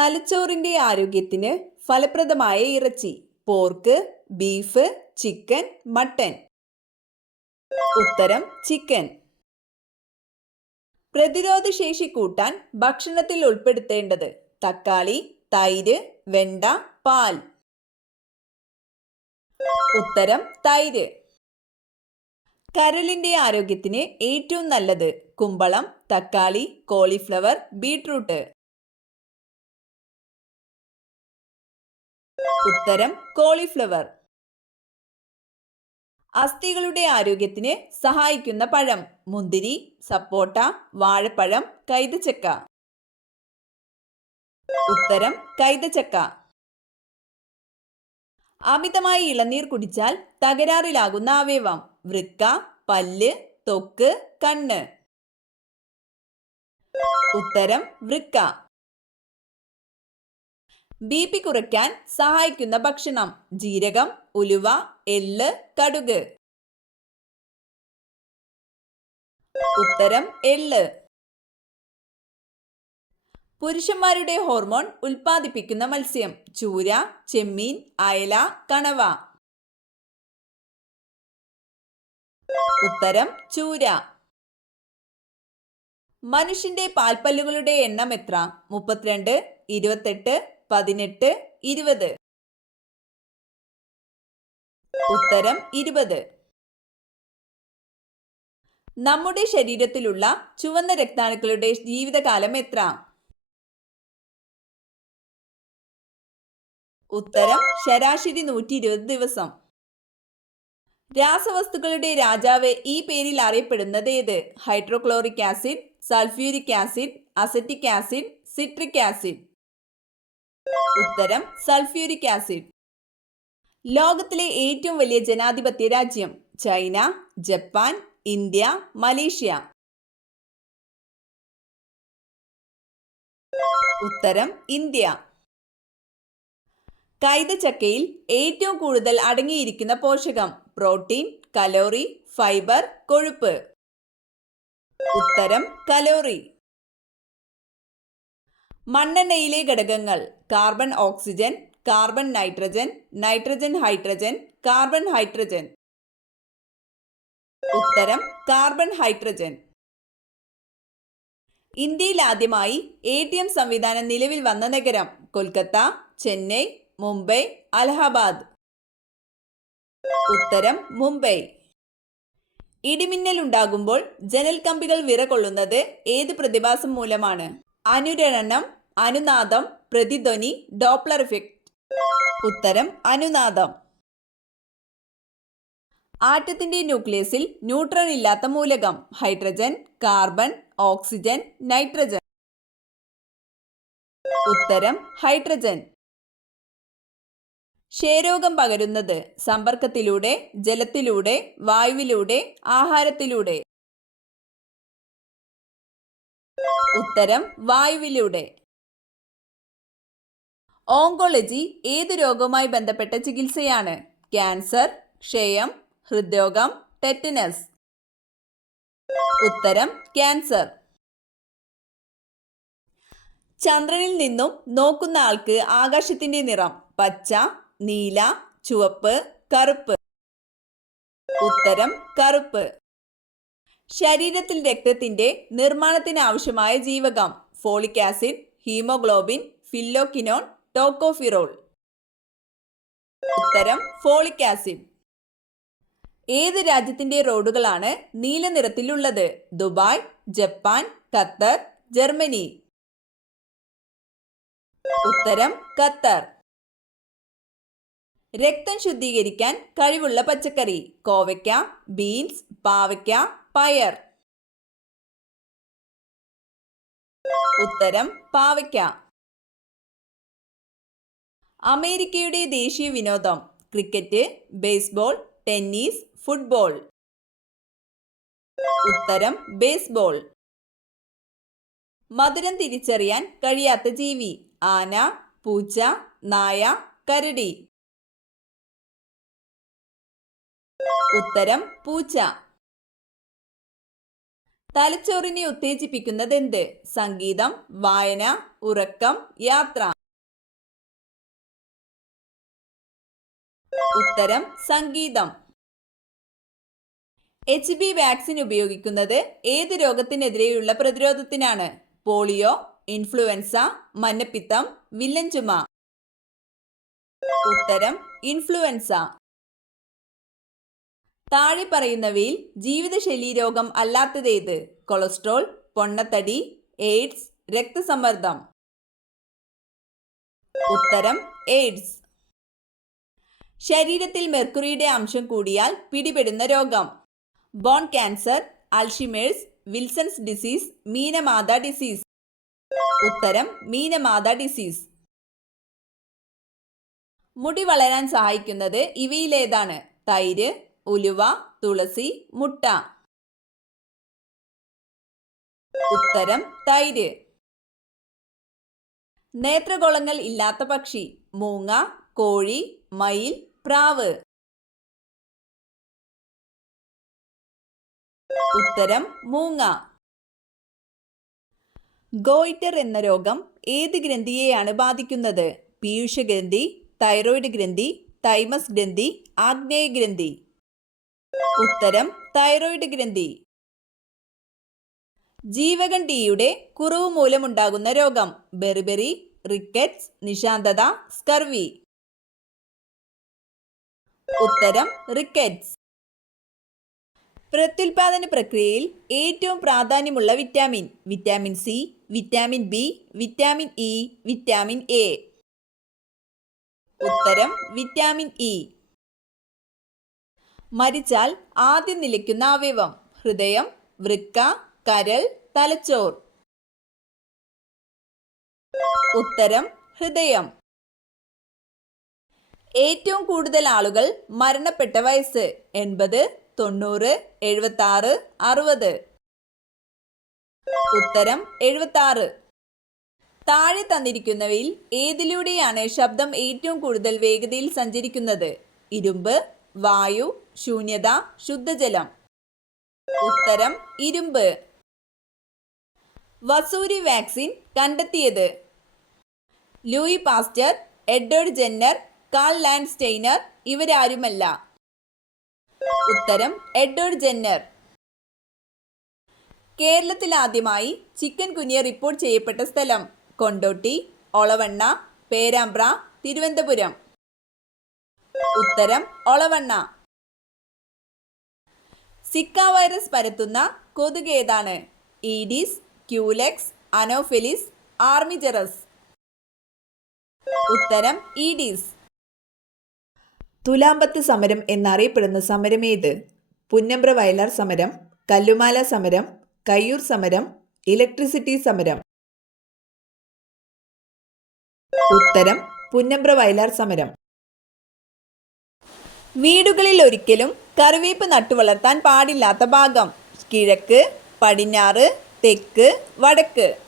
തലച്ചോറിന്റെ ആരോഗ്യത്തിന് ഫലപ്രദമായ ഇറച്ചി: പോർക്ക്, ബീഫ്, ചിക്കൻ, മട്ടൻ. ഉത്തരം ചിക്കൻ. പ്രതിരോധശേഷി കൂട്ടാൻ ഭക്ഷണത്തിൽ ഉൾപ്പെടുത്തേണ്ടത്: തക്കാളി, തൈര്, വെണ്ട, പാൽ. ഉത്തരം തൈര്. കരളിന്റെ ആരോഗ്യത്തിന് ഏറ്റവും നല്ലത്: കുമ്പളം, തക്കാളി, കോളിഫ്ലവർ, ബീട്രൂട്ട്. ഉത്തരം കോളിഫ്ലവർ. അസ്ഥികളുടെ ആരോഗ്യത്തിന് സഹായിക്കുന്ന പഴം: മുന്തിരി, സപ്പോട്ട, വാഴപ്പഴം, കൈതച്ചക്ക. ഉത്തരം കൈതച്ചക്ക. അമിതമായി ഇളനീർ കുടിച്ചാൽ തകരാറിലാകുന്ന അവയവം: വൃക്ക, പല്ല്, ത്വക്ക്, കണ്ണ്. ഉത്തരം വൃക്ക. ബി.പി കുറയ്ക്കാൻ സഹായിക്കുന്ന ഭക്ഷണം: ജീരകം, ഉലുവ, എള്ള്, കടുക്. ഉത്തരം എള്ള്. പുരുഷന്മാരുടെ ഹോർമോൺ ഉൽപ്പാദിപ്പിക്കുന്ന മത്സ്യം: ചൂര, ചെമ്മീൻ, അയല, കണവ. ഉത്തരം ചൂര. മനുഷ്യന്റെ പാൽപ്പല്ലുകളുടെ എണ്ണം എത്ര? 32, 28, 18, 20. ഉത്തരം 20. നമ്മുടെ ശരീരത്തിലുള്ള ചുവന്ന രക്താണുക്കളുടെ ജീവിതകാലം എത്ര? ഉത്തരം ശരാശരി 120 ദിവസം. രാസവസ്തുക്കളുടെ രാജാവ് ഈ പേരിൽ അറിയപ്പെടുന്നത് ഏത്? Hydrochloric acid, sulphuric acid, acetic acid, citric acid. ഉത്തരം സൾഫ്യൂരിക് ആസിഡ്. ലോകത്തിലെ ഏറ്റവും വലിയ ജനാധിപത്യ രാജ്യം: ചൈന, ജപ്പാൻ, ഇന്ത്യ, മലേഷ്യ. ഉത്തരം ഇന്ത്യ. കൈതച്ചക്കയിൽ ഏറ്റവും കൂടുതൽ അടങ്ങിയിരിക്കുന്ന പോഷകം: പ്രോട്ടീൻ, കലോറി, ഫൈബർ, കൊഴുപ്പ്. ഉത്തരം കലോറി. മണ്ണെണ്ണയിലെ ഘടകങ്ങൾ: carbon oxygen, carbon nitrogen, nitrogen hydrogen, carbon hydrogen. ഉത്തരം കാർബൺ ഹൈഡ്രജൻ. ഇന്ത്യയിൽ ആദ്യമായി ATM സംവിധാനം നിലവിൽ വന്ന നഗരം: കൊൽക്കത്ത, ചെന്നൈ, മുംബൈ, അലഹബാദ്. ഉത്തരം മുംബൈ. ഇടിമിന്നൽ ഉണ്ടാകുമ്പോൾ ജനൽ കമ്പികൾ വിറകൊള്ളുന്നത് ഏത് പ്രതിഭാസം മൂലമാണ്? അനുരണനം, അനുനാദം, പ്രതിധ്വനി, ഡോപ്ലർ ഇഫക്റ്റ്. ഉത്തരം അനുനാദം. ആറ്റത്തിന്റെ ന്യൂക്ലിയസിൽ ന്യൂട്രോൺ ഇല്ലാത്ത മൂലകം: ഹൈഡ്രജൻ, കാർബൺ, ഓക്സിജൻ, നൈട്രജൻ. ഉത്തരം ഹൈഡ്രജൻ. ക്ഷയരോഗം പകരുന്നത്: സമ്പർക്കത്തിലൂടെ, ജലത്തിലൂടെ, വായുവിലൂടെ, ആഹാരത്തിലൂടെ. ഉത്തരം വായുവിലൂടെ. ഓങ്കോളജി ഏത് രോഗവുമായി ബന്ധപ്പെട്ട ചികിത്സയാണ്? ക്യാൻസർ, ക്ഷയം, ഹൃദ്രോഗം, ടെറ്റനസ്. ഉത്തരം ക്യാൻസർ. ചന്ദ്രനിൽ നിന്നും നോക്കുന്ന ആൾക്ക് ആകാശത്തിന്റെ നിറം: പച്ച, നീല, ചുവപ്പ്, കറുപ്പ്. ഉത്തരം കറുപ്പ്. ശരീരത്തിൽ രക്തത്തിന്റെ നിർമ്മാണത്തിന് ആവശ്യമായ ജീവകം: folic acid, haemoglobin, phylloquinone, tocopherol. ഉത്തരം ഫോളിക് ആസിഡ്. ഏത് രാജ്യത്തിന്റെ റോഡുകളാണ് നീല നിറത്തിലുള്ളത്? Dubai, Japan, Qatar, Germany. ഉത്തരം ഖത്തർ. രക്തം ശുദ്ധീകരിക്കാൻ കഴിവുള്ള പച്ചക്കറി: കോവയ്ക്ക, ബീൻസ്, പാവയ്ക്ക, പയർ. ഉത്തരം പാവയ്ക്ക. അമേരിക്കയുടെ ദേശീയ വിനോദം: ക്രിക്കറ്റ്, ബേസ്ബോൾ, ടെന്നീസ്, ഫുട്ബോൾ. ഉത്തരം ബേസ്ബോൾ. മധുരം തിരിച്ചറിയാൻ കഴിയാത്ത ജീവി: ആന, പൂച്ച, നായ, കരടി. ഉത്തരം പൂച്ച. തലച്ചോറിനെ ഉത്തേജിപ്പിക്കുന്നത് എന്ത്? സംഗീതം, വായന, ഉറക്കം, യാത്ര. ഉത്തരം സംഗീതം. HB വാക്സിൻ ഉപയോഗിക്കുന്നത് ഏത് രോഗത്തിനെതിരെയുള്ള പ്രതിരോധത്തിനാണ്? പോളിയോ, ഇൻഫ്ലുവൻസ, മഞ്ഞപ്പിത്തം, വില്ലൻ ചുമ. ഉത്തരം ഇൻഫ്ലുവൻസ. താഴെ പറയുന്നവയിൽ ജീവിതശൈലീ രോഗം അല്ലാത്തതേത്? കൊളസ്ട്രോൾ, പൊണ്ണത്തടി, എയ്ഡ്സ്, രക്തസമ്മർദ്ദം. ഉത്തരം എയ്ഡ്സ്. ശരീരത്തിൽ മെർക്കുറിയുടെ അംശം കൂടിയാൽ പിടിപെടുന്ന രോഗം? Bone cancer, Alzheimer's, Wilson's disease, Minamata disease. ഉത്തരം മീനമാത ഡിസീസ്. മുടി വളരാൻ സഹായിക്കുന്നത് ഇവയിലേതാണ്? തൈര്, ഉലുവ, തുളസി, മുട്ട. ഉത്തരം തൈര്. നേത്രഗോളങ്ങൾ ഇല്ലാത്ത പക്ഷി? മൂങ്ങ, കോഴി, മയിൽ, പ്രാവ്. ഉത്തരം മൂങ്ങ. ഗോയിറ്റർ എന്ന രോഗം ഏത് ഗ്രന്ഥിയെയാണ് ബാധിക്കുന്നത്? പീയൂഷഗ്രന്ഥി, തൈറോയ്ഡ് ഗ്രന്ഥി, തൈമസ് ഗ്രന്ഥി, ആഗ്നേയ ഗ്രന്ഥി. ഉത്തരം തൈറോയ്ഡ് ഗ്രന്ഥി. ജീവകൻ ഡിയുടെ കുറവ് മൂലമുണ്ടാകുന്ന രോഗം? ബെറിബെറി, റിക്കറ്റ്സ്, നിശാന്തത, സ്കർവി. ഉത്തരം റിക്കറ്റ്സ്. പ്രത്യുൽപാദന പ്രക്രിയയിൽ ഏറ്റവും പ്രാധാന്യമുള്ള vitamin? Vitamin C, vitamin B, vitamin E, vitamin A. ഉത്തരം വിറ്റാമിൻ ഇ. മരിച്ചാൽ ആദ്യം നിലയ്ക്കുന്ന അവയവം? ഹൃദയം, വൃക്ക, കരൾ, തലച്ചോർ. ഉത്തരം ഹൃദയം. ഏറ്റവും കൂടുതൽ ആളുകൾ മരണപ്പെട്ട വയസ്സ്? 80, 90, 76, 60. ഉത്തരം 76. താഴെ തന്നിരിക്കുന്നവയിൽ ഏതിലൂടെയാണ് ശബ്ദം ഏറ്റവും കൂടുതൽ വേഗതയിൽ സഞ്ചരിക്കുന്നത്? ഇരുമ്പ്, വായു, ശൂന്യത, ശുദ്ധജലം. ഉത്തരം ഇരുമ്പ്. വസൂരി വാക്സിൻ കണ്ടെത്തിയത്? Louis Pasteur, Edward Jenner, Karl Landsteiner ഇവരാരുമല്ല. ഉത്തരം എഡ്വേർഡ് ജെന്നർ. കേരളത്തിൽ ആദ്യമായി ചിക്കൻ ഗുനിയ റിപ്പോർട്ട് ചെയ്യപ്പെട്ട സ്ഥലം? കൊണ്ടോട്ടി, ഒളവണ്ണ, പേരാമ്പ്ര, തിരുവനന്തപുരം. ഉത്തരം ഒളവണ്ണ. സിക്ക വൈറസ് പരത്തുന്ന കൊതുക് ഏതാണ്? Aedes, Culex, Anopheles, Armigeres. ഉത്തരം ഈഡിസ്. തുലാമ്പത്ത് സമരം എന്നറിയപ്പെടുന്ന സമരം ഏത്? പുന്നമ്പ്ര വയലാർ സമരം, കല്ലുമാല സമരം, കയ്യൂർ സമരം, ഇലക്ട്രിസിറ്റി സമരം. ഉത്തരം പുന്നമ്പ്ര വയലാർ സമരം. വീടുകളിൽ ഒരിക്കലും കറിവേപ്പ് നട്ടുവളർത്താൻ പാടില്ലാത്ത ഭാഗം? കിഴക്ക്, പടിഞ്ഞാറ്, തെക്ക്, വടക്ക്.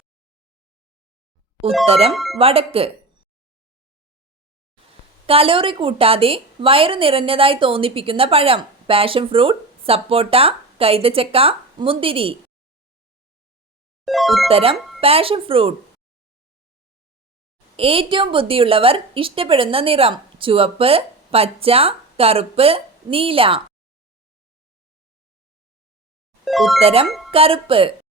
ഉത്തരം വടക്ക്. കലോറി കൂട്ടാതെ വയറു നിറഞ്ഞതായി തോന്നിപ്പിക്കുന്ന പഴം? പാഷൻ ഫ്രൂട്ട്, സപ്പോട്ട, കൈതച്ചക്ക, മുന്തിരി. ഉത്തരം പാഷൻ ഫ്രൂട്ട്. ഏറ്റവും ബുദ്ധിയുള്ളവർ ഇഷ്ടപ്പെടുന്ന നിറം? ചുവപ്പ്, പച്ച, കറുപ്പ്, നീല. ഉത്തരം കറുപ്പ്.